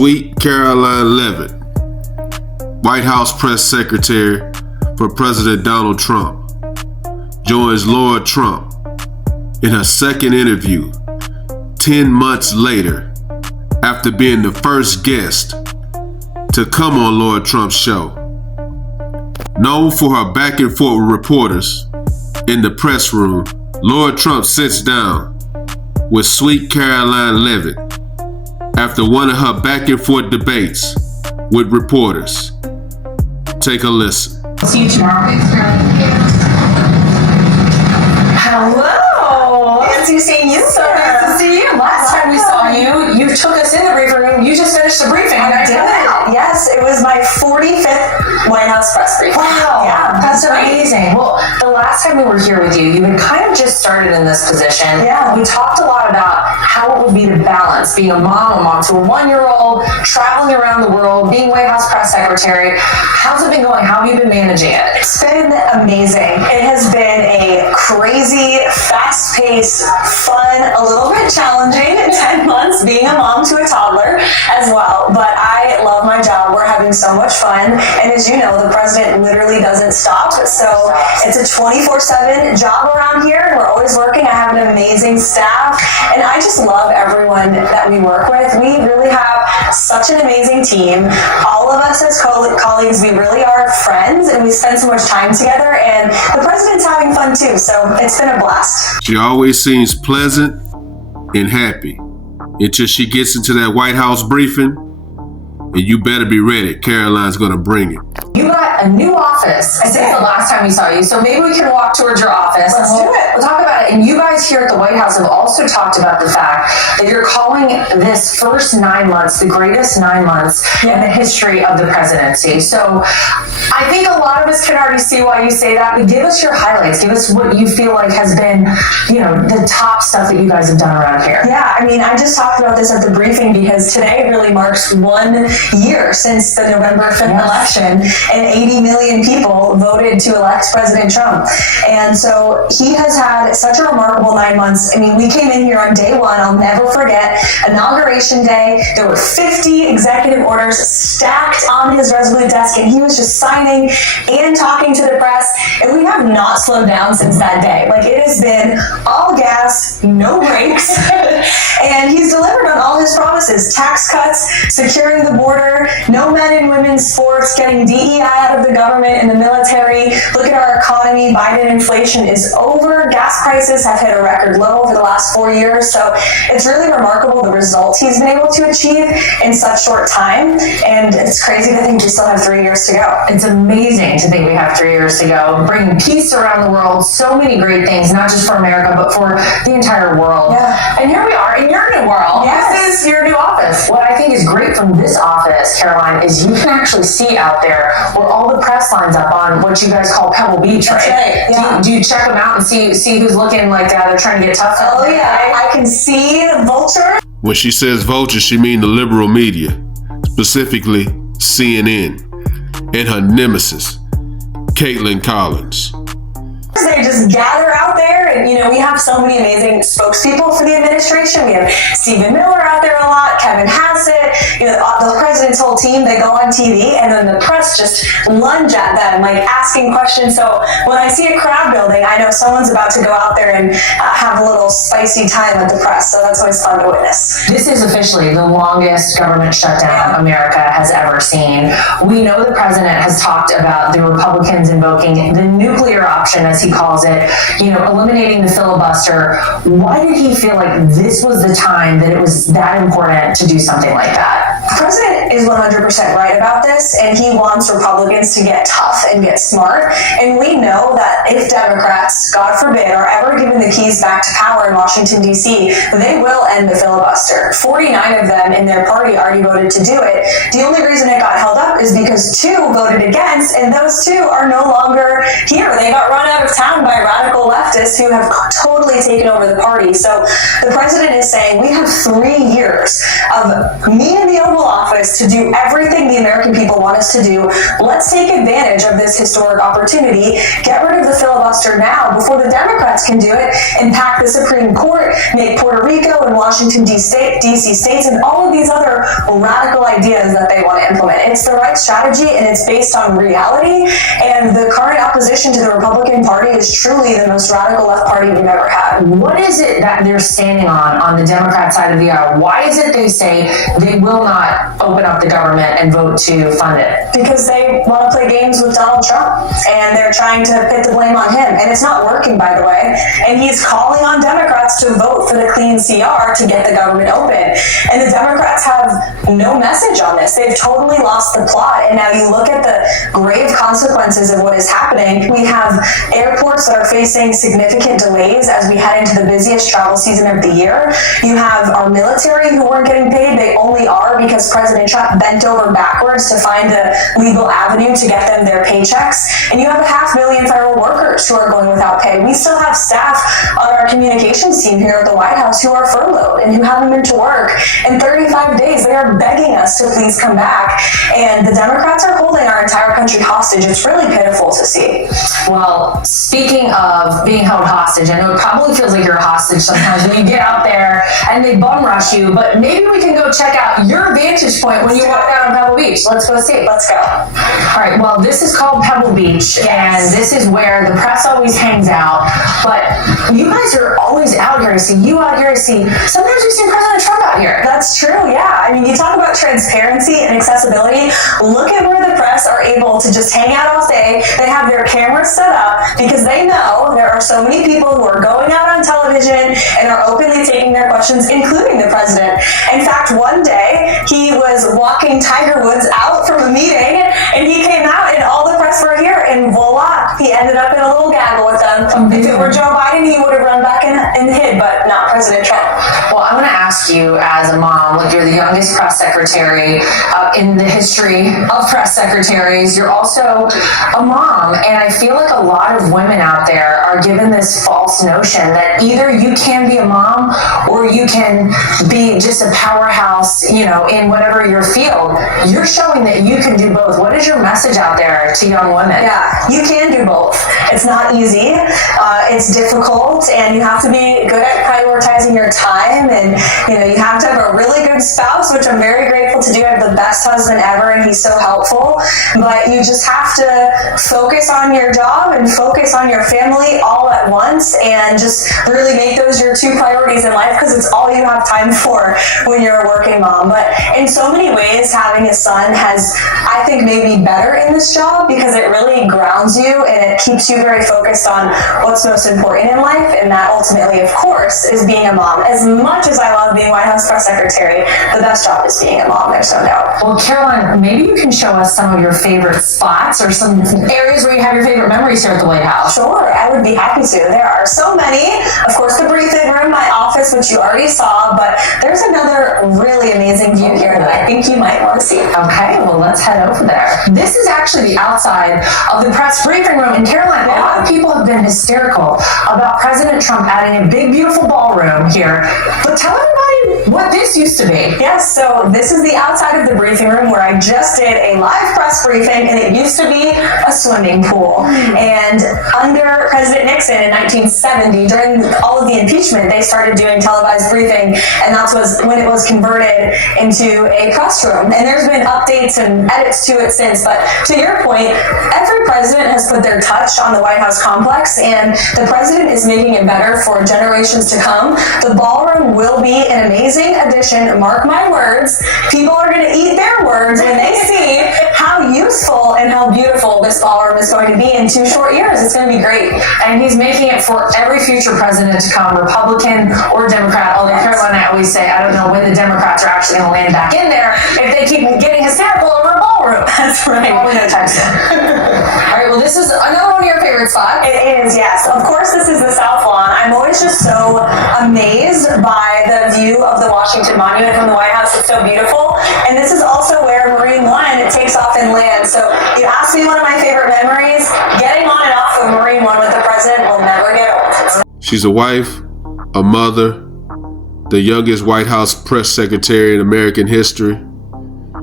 Sweet Karoline Leavitt, White House press secretary for President Donald Trump, joins Lara Trump in her second interview 10 months later after being the first guest to come on Lara Trump's show. Known for her back and forth with reporters in the press room, Lara Trump sits down with Sweet Karoline Leavitt after one of her back and forth debates with reporters. Take a listen. See you tomorrow. Hello. Fancy seeing you. So nice to see you. Last time we saw you, you took us in the briefing room. You just finished the briefing. I did. Yes, it was my 45th White House press briefing. Wow. Yeah, That's amazing. Well, the last time we were here with you, you had kind of just started in this position. Yeah. We talked a lot about how it would be to balance being a mom to a 1-year-old, traveling around the world, being White House press secretary. How's it been going? How have you been managing it? It's been amazing. It has been a crazy, fast-paced, fun, a little bit challenging 10 months being a mom to a toddler as well. But I love my job. We're having so much fun. And as you know, the president literally doesn't stop. So it's a 24/7 job around here. And we're always working. I have an amazing staff. And I just love everyone that we work with. We really have such an amazing team. All of us as colleagues, we really are friends. And we spend so much time together. And the president's having fun too. So it's been a blast. She always seems pleasant and happy until she gets into that White House briefing, and you better be ready. Karoline's gonna bring it. You got a new office since the last time we saw you, so maybe we can walk towards your office. Let's do it. We'll talk about it. And you guys here at the White House have also talked about the fact that you're calling this first 9 months the greatest 9 months in the history of the presidency. So I think a lot of us can already see why you say that, but give us your highlights. Give us what you feel like has been, the top stuff that you guys have done around here. Yeah, I mean, I just talked about this at the briefing because today really marks 1 year since the November 5th election, and 80 million people voted to elect President Trump. And so he has had such a remarkable 9 months. I mean, we came in here on day one. I'll never forget Inauguration Day. There were 50 executive orders stacked on his Resolute desk, and he was just signing and talking to the press. And we have not slowed down since that day. Like, it has been all gas, no brakes. And he's delivered on all his promises. Tax cuts, securing the border, no men and women's sports, getting DEI out of the government and the military. Look at our economy. Biden inflation is over. Gas prices have hit a record low over the last 4 years. So it's really remarkable the results he's been able to achieve in such short time. And it's crazy to think we still have 3 years to go. It's amazing to think we have 3 years to go, bringing peace around the world, so many great things, not just for America, but for the entire world. Yeah. And here we are in your new world. Yes. This is your new office. What I think is great from this office, Karoline, is you can actually see out there where all the press lines up on what you guys call Pebble Beach, right? That's right. Yeah. Do you check them out and see who's looking like they're trying to get tough? Oh yeah, I can see the vulture. When she says vulture, she means the liberal media, specifically CNN, and her nemesis, Caitlin Collins. They just gather out there, and we have so many amazing spokespeople for the administration. We have Stephen Miller out there a lot, Kevin Hassett, the president's whole team. They go on TV, and then the press just lunge at them, like asking questions. So when I see a crowd building, I know someone's about to go out there and have a little spicy time with the press. So that's always fun to witness. This is officially the longest government shutdown America has ever seen. We know the president has talked about the Republicans invoking the nuclear option, as he calls it, eliminating the filibuster. Why did he feel like this was the time that it was that important to do something like that? The president is 100% right about this, and he wants Republicans to get tough and get smart. And we know that if Democrats, God forbid, are ever given the keys back to power in Washington, D.C., they will end the filibuster. 49 of them in their party already voted to do it. The only reason it got held up is because 2 voted against, and those 2 are no longer here. They got run out of town by radical leftists who have totally taken over the party. So the president is saying we have 3 years of me in the Oval Office purpose to do everything the American people want us to do. Let's take advantage of this historic opportunity, get rid of the filibuster now before the Democrats can do it, and pack the Supreme Court, make Puerto Rico and Washington, D.C. states, and all of these other radical ideas that they want to implement. It's the right strategy, and it's based on reality, and the current opposition to the Republican Party is truly the most radical left party we've ever had. What is it that they're standing on the Democrat side of the aisle? Why is it they say they will not open up the government and vote to fund it? Because they want to play games with Donald Trump, and they're trying to put the blame on him, and it's not working, by the way, and he's calling on Democrats to vote for the clean CR to get the government open, and the Democrats have no message on this. They've totally lost the plot, and now you look at the grave consequences of what is happening. We have airports that are facing significant delays as we head into the busiest travel season of the year. You have our military who weren't getting paid. They only are because President Trump bent over backwards to find a legal avenue to get them their paychecks. And you have 500,000 federal workers who are going without pay. We still have staff on our communications team here at the White House who are furloughed and who haven't been to work in 35 days. They are begging us to please come back. And the Democrats are holding our entire country hostage. It's really pitiful to see. Well, speaking of being held hostage, I know it probably feels like you're a hostage sometimes when you get out there and they bum rush you, but maybe we can go check out your vantage point when you walk out on Pebble Beach. Let's go see. Let's go. All right, well, this is called Pebble Beach, and this is where the press always hangs out, but you guys are always out here to see, sometimes we've seen President Trump out here. That's true, yeah. I mean, you talk about transparency and accessibility. Look at where the press are able to just hang out all day. They have their cameras set up because they know there are so many people who are going out on television and are openly taking their questions, including the president. In fact, one day he was walking Tiger Woods out from a meeting and he came out and all the press were here and voila, he ended up in a little gaggle with them. If it were Joe Biden, he would have run back and hid, but not President Trump. Well, I want to ask you as a mom, like you're the youngest press secretary in the history of press secretaries. You're also a mom, and I feel like a lot of women out there are given this false notion that either you can be a mom or you can be just a powerhouse, in whatever your field. You're showing that you can do both. What is your message out there to young women? Yeah, you can do both. It's not easy. It's difficult, and you have to be good at prioritizing your time, and you have to have a really good spouse, which I'm very grateful to do. I have the best husband ever, and he's so helpful. But you just have to focus on your job and focus on your family all at once, and just really make those your two priorities in life, because it's all you have time for when you're a working mom. But in so many ways, having a son has, I think, made me better in this job, because it really grounds you and it keeps you very focused on what's most important in life, and that ultimately, of course, is being a mom. As much as I love being White House press secretary, the best job is being a mom, there's no doubt. Well, Karoline, maybe you can show us some of your favorite spots or some areas where you have your favorite memories here at the White House. Sure, I would be happy to. There are so many. Of course, the briefing room, my office, which you already saw, but there's another really amazing view here that I think you might want to see. Okay, well, let's head over there. This is actually the outside of the press briefing room. And Karoline, a lot of people have been hysterical about President Trump adding a big, beautiful ballroom here. But tell everybody what this used to be. Yes, so this is the outside of the briefing room where I just did a live press briefing, and it used to be a swimming pool. And under President Nixon in 1970, during all of the impeachment, they started doing televised briefing, and that was when it was converted into a press room. And there's been updates and edits to it since, but to your point, every president has put their touch on the White House complex, and the president is making it better for generations to come. The ballroom will be an amazing addition, mark my words. People are going to eat their words when they see how useful and how beautiful this ballroom is going to be in 2 short years. It's going to be great. And he's making it for every future president to come, Republican or Democrat. Although Karoline, I always say, I don't know when the Democrats are actually going to land back in there if they keep getting hysterical over a ballroom. That's right. Probably no time soon. All right, well, this is another one of your favorite spots. It is, yes. Of course, this is the South Lawn. I'm always just so amazed by the view of the Washington Monument from the White House. It's so beautiful. And this is also where Marine One takes off and lands. So you asked me one of my favorite memories. Getting on and off of Marine One with the president will never get old. She's a wife, a mother, the youngest White House press secretary in American history.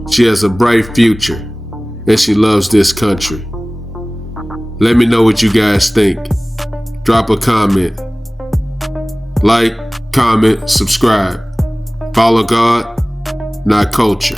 She has a bright future, and she loves this country. Let me know what you guys think. Drop a comment. Like, comment, subscribe. Follow God, not culture.